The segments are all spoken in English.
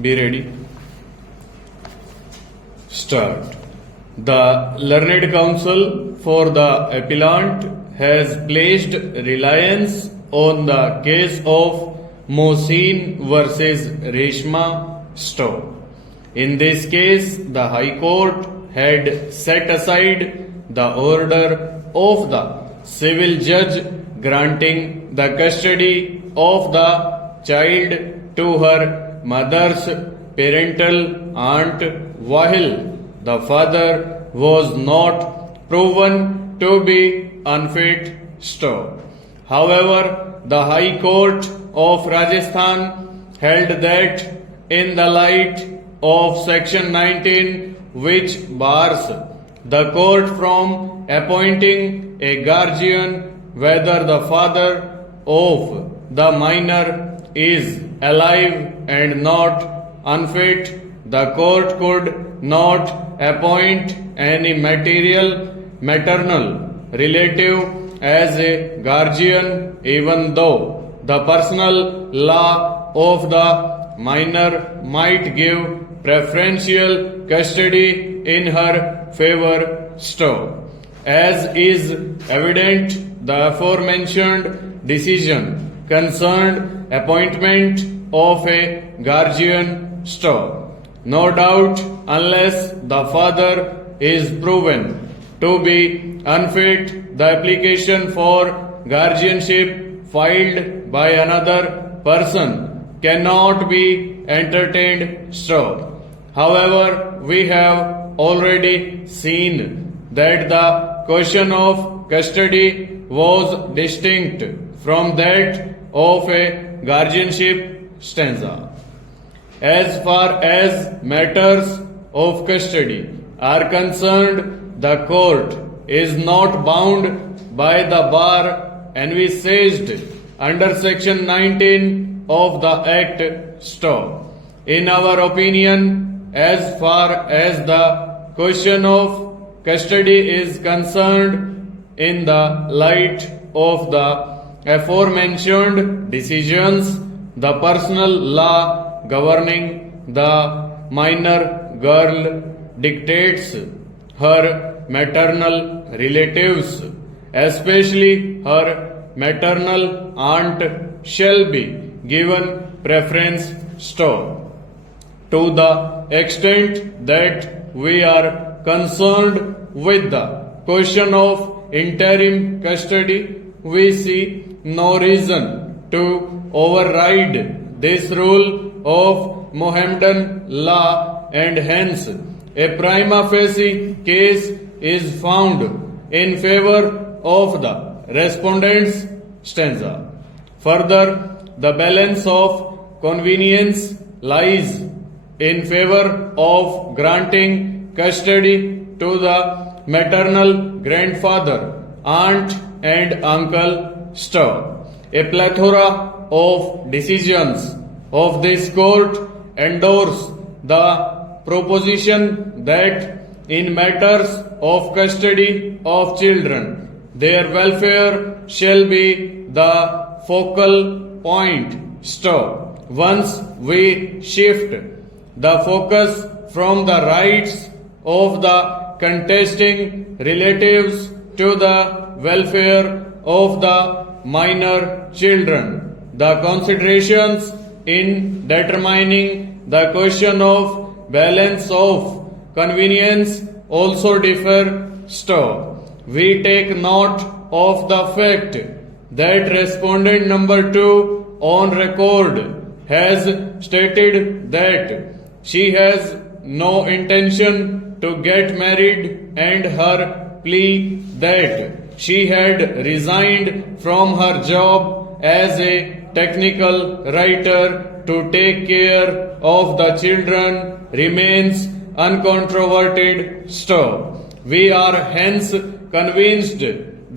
Be ready. Start. The learned counsel for the appellant has placed reliance on the case of Mohsin versus Reshma Stowe. In this case, the High Court had set aside the order of the civil judge granting the custody of the child to her mother's parental aunt while the father was not proven to be unfit Stowe. However, the High Court of Rajasthan held that in the light of Section 19, which bars the court from appointing a guardian whether the father of the minor is alive and not unfit, the court could not appoint any maternal relative as a guardian even though the personal law of the minor might give preferential custody in her favor Stowe. As is evident, the aforementioned decision concerned appointment of a guardian Stowe. No doubt, unless the father is proven to be unfit, the application for guardianship filed by another person cannot be entertained Stowe. However, we have already seen that the question of custody was distinct from that of a guardianship stanza. As far as matters of custody are concerned, the court is not bound by the bar envisaged under Section 19 of the Act Stowe. In our opinion, as far as the question of custody is concerned, in the light of the aforementioned decisions, the personal law governing the minor girl dictates her maternal relatives, especially her maternal aunt, shall be given preference Stowe. To the extent that we are concerned with the question of interim custody, we see no reason to override this rule of Mohammedan law, and hence a prima facie case is found in favor of the respondent's stanza. Further, the balance of convenience lies in favor of granting custody to the maternal grandfather, aunt and uncle Stowe. A plethora of decisions of this court endorse the proposition that in matters of custody of children, their welfare shall be the focal point Stowe. Once we shift the focus from the rights of the contesting relatives to the welfare of the minor children, the considerations in determining the question of balance of convenience also differ Stowe. We take note of the fact that respondent number 2 on record has stated that she has no intention to get married, and her plea that she had resigned from her job as a technical writer to take care of the children remains uncontroverted Stowe. We are hence convinced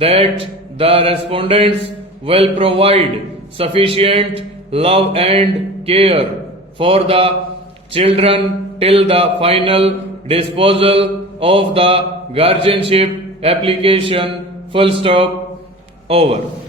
that the respondents will provide sufficient love and care for the children till the final disposal of the guardianship application. Full stop. Over.